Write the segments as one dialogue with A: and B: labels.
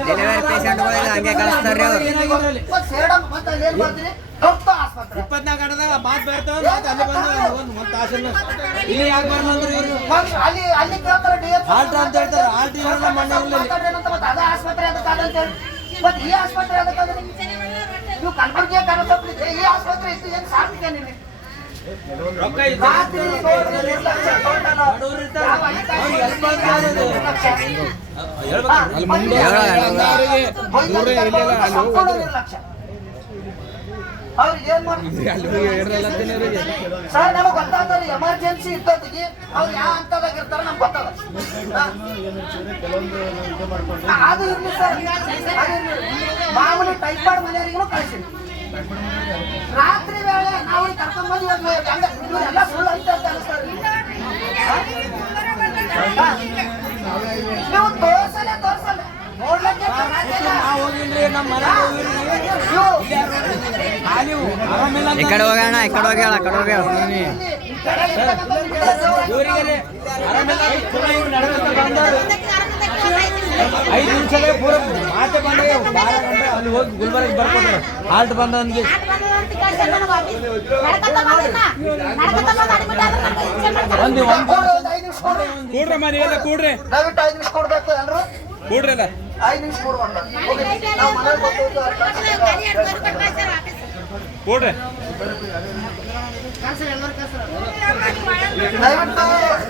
A: Delivery ಪೇಷಂಟ್ಗಳಿಗೆ ಹಂಗೆ ಕಳಿಸ್ತಾರೆ ಅವ್ರು.
B: ಇಪ್ಪತ್ನಾಲ್ಕು ಗಂಟೆದಾಗ ಮಾತು ಬರ್ತಾವ ಮತ್ತೆ ಅಲ್ಲಿ ಬಂದು ಒಂದು ಒಂದು ತಾಸಿನ ಇಲ್ಲಿ ಯಾಕೆ ಇವರು
C: ಮತ್ತೆ ಅಲ್ಲಿ ಅಲ್ಲಿ ಕೇಳ್ತಾರೆ DH
B: ಆಲ್ಟ್ರಾ ಅಂತ ಹೇಳ್ತಾರೆ ಆಲ್ಟ್ರಾ ಇರೋದು ಮಣ್ಣಲ್ಲಿ
C: ಮಾತಾಡ್ರಿ ಏನಂತ ಮತ್ತೆ ಅದೇ ಆಸ್ಪತ್ರೆ ಅದಕ್ಕೆ ಅದಂತ ಹೇಳಿ ಮತ್ತೆ ಈ ಆಸ್ಪತ್ರೆ ಅದಕ್ಕೆ ನೀವು ಕನಸಪ್ಪಿದ್ರೆ ಈ ಇತ್ತು ಏನು ಸಾರ್ಥಕ ನಿಮಗೆ
B: ರೊಕ್ಕ ಇದ್ದು
C: ರಾತ್ರಿ
B: ಅವ್ರಿಗೆ.
C: ಅಲ್ಲಿ ಅವ್ರಿಗೆ ಏನ್ ಮಾಡ್ತೀವಿ ಸರ್ ನಮಗೆ ಗೊತ್ತಾಗ್ತದೆ ಎಮರ್ಜೆನ್ಸಿ ಇದ್ದೊತ್ತಿಗೆ ಅವ್ರು ಯಾವ ಹಂತದಾಗ ಇರ್ತಾರ ನಮ್ಗೆ ಗೊತ್ತದ. ಅದು ಇರ್ಲಿ ಸರ್. ಮಾಮೂಲಿ ಟೈಫಾಯ್ಡ್ ಮನೆಯವರಿಗೂ ಕಳಿಸಿದ್ವಿ ರಾತ್ರಿ ವೇಳೆ ನಾವು ಇಲ್ಲಿ ಕರ್ಕೊಂಡ್ ಬಂದ್ವಿ ಅಂದ್ರೆ ಹಂಗ ಇವರೆಲ್ಲ ಸುಳ್ಳು ಅಂತ ಅಂತ ಅನಿಸ್ತಾರೆ ಹಾ. ನೀವು ತೋರ್ಸಲ್ಲ ತೋರ್ಸಲ್ಲ ನೋಡ್ಲಿಕ್ಕೆ ಬರಾಕಿಲ್ಲ.
B: ನಾವು ಹೋಗಿಲ್ರಿ ನಮ್ಮ ಮನೆಗೆ ಹೋಗಿಲ್ರಿ
C: ನೀವು-
B: ಖಾಲಿ ಆರಾಮಿಲ್ಲ
A: ಈ ಕಡೆ ಹೋಗೋಣ ಈ ಕಡೆ ಹೋಗ್ಯಾಳ ಆ ಕಡೆ ಹೋಗ್ಯಾಳ
C: ಇಲ್ಲಿ ಕೆಳಗೆ ಇರ್ತಕ್ಕಂಥ ಗಿಡಗಳು
B: ಇವರಿಗೆ ರೀ ಹೋಗೋಣ ಚಲೋ ಹೋಗ್ಯಾಳ ಕಡೆ ಬಂದವ್ರು. ಐದು ನಿಮಿಷ ಪೂರ ಮಾತೆ ಬಂದ ಬಾರ ಗಂಟೆ ಅಲ್ಲಿ ಹೋಗಿ ಗುಲ್ಬರ್ಗ ಬರ್ಕೊಂಡ್ರೆ. ಹಾಲ್ಟ್ ಬಂದ ಒಂದು ಒಂದು
C: ಕೊಡು, ಒಂದು ಐದು ನಿಮಿಷ ಕೊಡು.
D: ಕೂಡ್ರಿ ಮನೆ ಕೂಡ್ರಿ.
C: ದಯವಿಟ್ಟು ಐದು ನಿಮಿಷ ಕೊಡ್ಬೇಕು
D: ಕೂಡ್ರಲ್ಲ.
C: ಐದು ನಿಮಿಷ. ನಾವು ಮನೆಗೆ ಬಂದು
D: ಕೂಡ್ರಿ.
C: ದಯವಿಟ್ಟು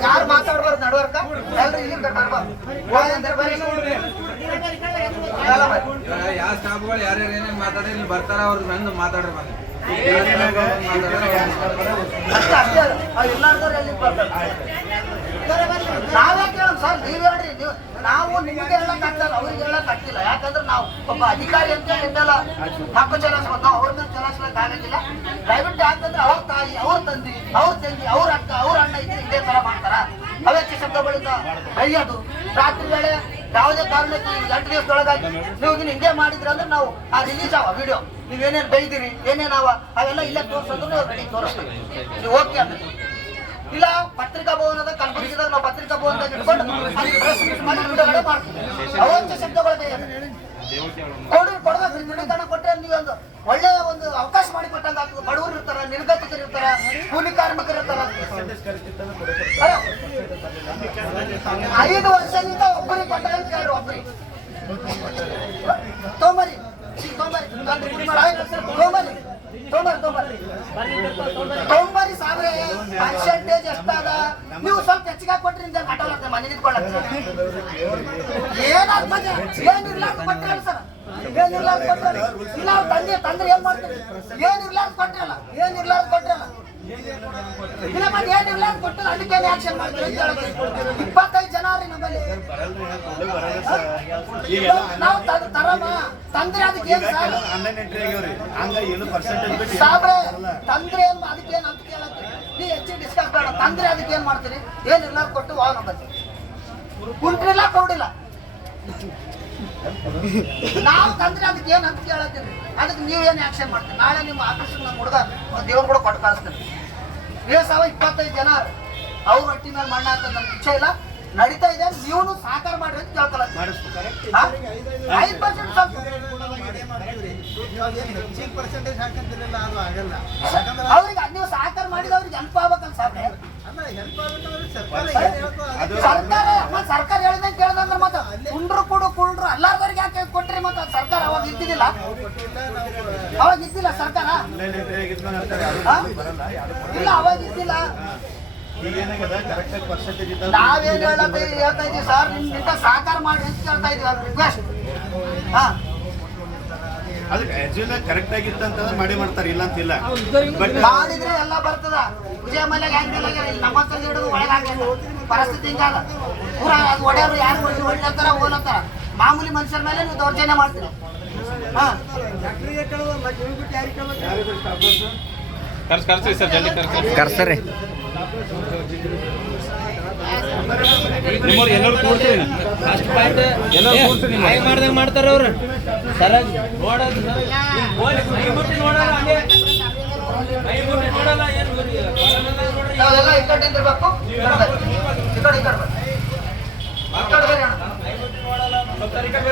C: ಯಾರು ಮಾತಾಡ್ಬಾರ್ದು ನಡ್ವರ್ಕ? ಎಲ್ರು ಇಲ್ಲಿ ಕಟ್ಟಾಡ್ಬಾರ್ದು.
E: ಯಾವ ಸ್ಟಾಫ್ಗಳು ಯಾರ್ಯಾರು ಏನೇನು ಮಾತಾಡಿ ಇಲ್ಲಿ ಬರ್ತಾರ ಅವ್ರು ನಂದು ಮಾತಾಡ್ರಿ ಬಂದು
C: ಅಷ್ಟೇ ಅಷ್ಟೇ. ಎಲ್ಲಿಗೆ ಬರ್ತಾರೆ? ನಾವೇ ಕೇಳೋಣ ಸರ್ ನೀವ್ ಹೇಳ್ರಿ ನೀವು ನಿಮಗೆ ಹೇಳಕ್ ಆಗ್ತಲ್ಲ ಅವ್ರಿಗೆ ಹೇಳಕ್ ಆಗ್ತಿಲ್ಲ. ಯಾಕಂದ್ರೆ ನಾವು ಒಬ್ಬ ಅಧಿಕಾರಿ ಅಂತ ಹೇಳಿ ನಿಮ್ಮೆಲ್ಲ ಹಕ್ಕು ಚಲಾಯಿಸ್ಬೋದು. ನಾವು ಅವ್ರನ್ನ ಚಲಾಯಿಸ್ಲಿಕ್ಕೆ ಆಗಂಗಿಲ್ಲ ದಯವಿಟ್ಟು ಯಾಕಂದ್ರೆ ಅವ್ರ ತಾಯಿ ಅವ್ರ ತಂದಿ ಅವ್ರ ತಂಗಿ ಅವ್ರ ಅಕ್ಕ ಅವ್ರ ಅಣ್ಣ ಇದ್ರೆ ಇದೇ ತರ ಮಾಡ್ತಾರ? ಅವೇಕ್ಷ ಶಬ್ದಗಳಿಂದ ಬೈಯೋದು ರಾತ್ರಿ ವೇಳೆ ಯಾವುದೇ ಕಾರಣಕ್ಕೆ ಎಂಟು ದಿವಸದೊಳಗಾಗಿ ನೀವು ಇದನ್ನ ಹಿಂಗೆ ಮಾಡಿದ್ರ ಅಂದ್ರೆ ನಾವು ಆ ರಿಲೀಸ್ ಆವ ವಿಡಿಯೋ ನೀವೇನೇನು ಬೈದಿರಿ ಏನೇನಾವ ಅವ ಅವೆಲ್ಲ ಇಲ್ಲೇ ತೋರಿಸೋದು ನಾವು ರೆಡಿ ತೋರಿಸ್ತೀವಿ. ನೀವು ಓಕೆ ಅಂದ್ರೆ ಇಲ್ಲ ಪತ್ರಿಕಾ ಭವನದ ಕಲಬುರಗಿದಾಗ ನಾವು ಪತ್ರಿಕಾ ಭವನ ಇಟ್ಕೊಂಡು ಅಲ್ಲಿ press meet ಮಾಡಿ ಬಿಡುಗಡೆ ಮಾಡ್ತೀವಿ. ಅವಾಚ್ಯ ಶಬ್ದಗಳು ಬೇರೆ. ಕೊಡಿ ಕೊಡ್ಬೇಕು ದೃಢೀಕರಣ ಕೊಟ್ಟರೆ ನೀವು ಒಂದು ಒಳ್ಳೆಯ ಒಂದು ಅವಕಾಶ ಮಾಡಿ ಕೊಟ್ಟಂಗ ಆಗ್ತದೆ ಬಡವರು ಇರ್ತಾರ ನಿರ್ಗತಿಕರು ಇರ್ತಾರ ಕೂಲಿ ಕಾರ್ಮಿಕರು ಇರ್ತಾರ. ಐದು ವರ್ಷದಿಂದ ಒಬ್ಬರಿಗೆ ಕೊಟ್ಟರೆ ಅಂತ ಹೇಳ್ರಿ ಒಬ್ಬರಿಗೆ ತೊಂಬರಿ ತೊಂಬರಿ ತೊಂಬರಿ ತೊಂಬರಿ ತೊಂಬರಿ ಸಾವಿರ ಪರ್ಸೆಂಟೇಜ್ ಎಷ್ಟಾದ ನೀವು ಸ್ವಲ್ಪ ಹೆಚ್ಚಿಗೆ ಕೊಟ್ರಿ ಅಂತ ಕಟ್ಟೋಲತ್ತೆ ಮನೆ ನಿಂತ್ಕೊಳ್ಳತ್ತೆ ಏನಾದ್ ಮಜಾ ಏನ್ ಇರ್ಲಾರ್ದ ಕೊಟ್ರಲ್ಲ ಸರ್ ಏನ್ ಇಲ್ಲ ಅವ್ರ್ ತಂದೆ ತಂದ್ರೆ ಏನ್ ಮಾಡ್ತೀರಿ ಏನ್ ಇರ್ಲಾರ್ದ ಕೊಟ್ರಲ್ಲ ಏನ್ ಇರ್ಲಾರ್ದ ಇಲ್ಲ ಮತ್ತೆ ಏನ್ ಇರ್ಲಾರ್ದ ಕೊಟ್ಟಲ್ಲ. ಅದಕ್ಕೆ ಆಕ್ಷನ್ ಮಾಡ್ತೀರಿ ಇಪ್ಪತ್ತೈದು ಜನ ರೀ ನಮ್ಮಲ್ಲಿ ನಾವು ತ- ತರಮ ತಂದ್ರೆ ಅದಕ್ಕೆ ಏನ್ ಸರ್
F: ಏನು
C: ಸಾಬ್ರೆ ತಂದ್ರೆ ಏನ್ ಅದಕ್ಕೆ ಏನ್ ಅಂತ ಕೇಳತ್ತೀರಿ ನೀ ಹೆಚ್ಚು ಡಿಸ್ಕಸ್ ಬೇಡ ತಂದ್ರೆ ಅದಕ್ಕೆ ಏನ್ ಮಾಡ್ತೀರಿ ಏನ್ ಇಲ್ಲ ಕೊಟ್ಟು ವಾಹನ ಬರ್ತೀರಿ ಕುಂಟ್ರಿಲ್ಲ ಕೊಡಿಲ್ಲ ನಾವು ತಂದ್ರೆ ಅದಕ್ಕೆ ಏನ್ ಅಂತ ಕೇಳತ್ತೀರಿ ಅದಕ್ಕೆ ನೀವು ಏನ್ ಆಕ್ಷನ್ ಮಾಡ್ತೀರಿ ನಾಳೆ ನಿಮ್ಮ ಆಫೀಸ್ ನಮ್ಮ ಹುಡುಗ ದೇವ್ರು ಕೂಡ ಕೊಟ್ಟು ಕಳಿಸ್ತೀನಿ ಏಳು ಸಾವಿರ ಇಪ್ಪತ್ತೈದು ಜನ ಅವ್ರ ಹೊಟ್ಟಿ ಮೇಲೆ ಮಣ್ಣ ಅಂತ ನಮ್ಗೆ ಇಚ್ಛೆ ಇಲ್ಲ ನಡೀತಾ ಇದೆ ನೀವು ಸಹಕಾರ ಮಾಡ್ರಿ ಅಂತ ಕೇಳ್ತಾರೆ ಐದು ಪರ್ಸೆಂಟ್ ಅವ್ರಿಗೆ ನೀವು ಸಹಕಾರ ಮಾಡಿದ ಅವ್ರಿಗೆ ಹೆಲ್ಪ್ ಆಗ್ಬೇಕಲ್ಲ ಸಾಬ್ರೆ
F: ಅಲ್ಲ ಹೆಲ್ಪ್ ಆಗುತ್ತೆ ಸರ್ಕಾರ ಏನ್ ಹೇಳ್ತೋ ಅದು
C: ಸರ್ಕಾರ ಮತ್ತ್ ಸರ್ಕಾರ ಹೇಳಿದಂಗೆ ಕೇಳ್ದಂದ್ರೆ ಮತ್ತ ಕುಂಡ್ರು ಕುಡು ಕುಂಡ್ರು ಎಲ್ಲಾರ್ದವ್ರಿಗೆ ಯಾಕೆ ಕೊಟ್ರಿ ಮತ್ತ ಸರ್ಕಾರ ಅವಾಗ ಇದ್ದಿದ್ದಿಲ್ಲ
F: ಕೊಟ್ಟಿಲ್ಲ ನಾವು
C: ಅವಾಗ ಇದ್ದಿಲ್ಲ ಸರ್ಕಾರ
F: ಆನ್ಲೈನ್ ಎಂಟ್ರಿ ಆಗಿದ್ಮೇಲೆ ಅಂತಾರೆ ಯಾರು
C: ಅವಾಗ
F: ಇದ್ದಿಲ್ಲ ಸರ್ಕಾರ?
C: ಇಲ್ಲ, ಅವಾಗ ಇದ್ದಿಲ್ಲ. ನಾವೇನ್ ಹೇಳ್ತಾ ಇದೀವಿ ಸರ್ ನಿಮ್ಗಿಂತ ಸಹಕಾರ ಮಾಡಿ ಅಂತ ಕೇಳ್ತಾ ಇದೀವಿ ಅದು ರಿಕ್ವೆಸ್ಟ್ ಹಾ?
F: ಅದಕ್ಕೆ ಆಕ್ಚುಲಿ ಕರೆಕ್ಟ್ ಆಗಿತ್ತು ಅಂತಂದ್ರೆ ಮಾಡಿ ಮಾಡ್ತಾರೆ ಇಲ್ಲ ಅಂತಿಲ್ಲ ಬಟ್
C: ಮಾಡಿದ್ರೆ ಎಲ್ಲ ಬರ್ತದ. ವಿಜಯ ಮಲ್ಯಾಗ ಹೆಂಗಿಲ್ಲ ಇಲ್ಲಿ ನಮ್ಮ ಹತ್ರ ಹಿಡಿದು ಒಳಗೆ ಪರಿಸ್ಥಿತಿ ಹಿಂಗಾದ ಪೂರ ಅದು ಒಡೆಯವರು ಯಾರು ಒಳ್ಳೆ ಒಳ್ಳೆತ್ತಾರ ಓಲತ್ತಾರ ಮಾಮೂಲಿ ಮನುಷ್ಯರ ಮೇಲೆ ನೀವು ದೌರ್ಜನ್ಯ ಮಾಡ್ತೀರಿ? ಹಾ.
D: ಕರ್ಸ್ ಕರ್ಸಿ ಸರ್ ಜಲ್ದಿ ಕರ್ಸಿ
A: ಕರ್ಸರಿ.
D: ಎಲ್ಲರೂ ಕೂಡ್ತೀರಿ?
B: ಫಸ್ಟ್ ಪಾಯಿಂಟ್
D: ಎಲ್ಲರೂ.
B: ಹಾಯ್ ಮಾಡ್ದಂಗ ಮಾಡ್ತಾರ ಅವ್ರು. ಸರಗ್ ನೋಡೋದು ಸರಗ್. ಹಿಂಗ್ ಹೋಗಿ ಮುಟ್ಟಿ ನೋಡಲ್ಲ ಹಂಗೆ. ಕೈ ಮುಟ್ಟಿ ನೋಡಲ್ಲ ಏನು ನೋಡ್ರಿ.
C: ನಾವೆಲ್ಲ ಈ ಕಡೆ ನಿಂತಿರ್ಬೇಕು ಈ ಕಡೆ ಬರ್ರಿ. ಈ ಕಡೆ ಏನಪ್ಪ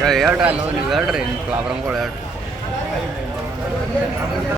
A: ಹೇಳ್ರಿ ಅಲ್ಲ ನೀವು ಹೇಳ್ರಿ ನಿಮ್ಮ ಪ್ರಾಬ್ಲಮ್ಗಳು ಹೇಳ್ರಿ.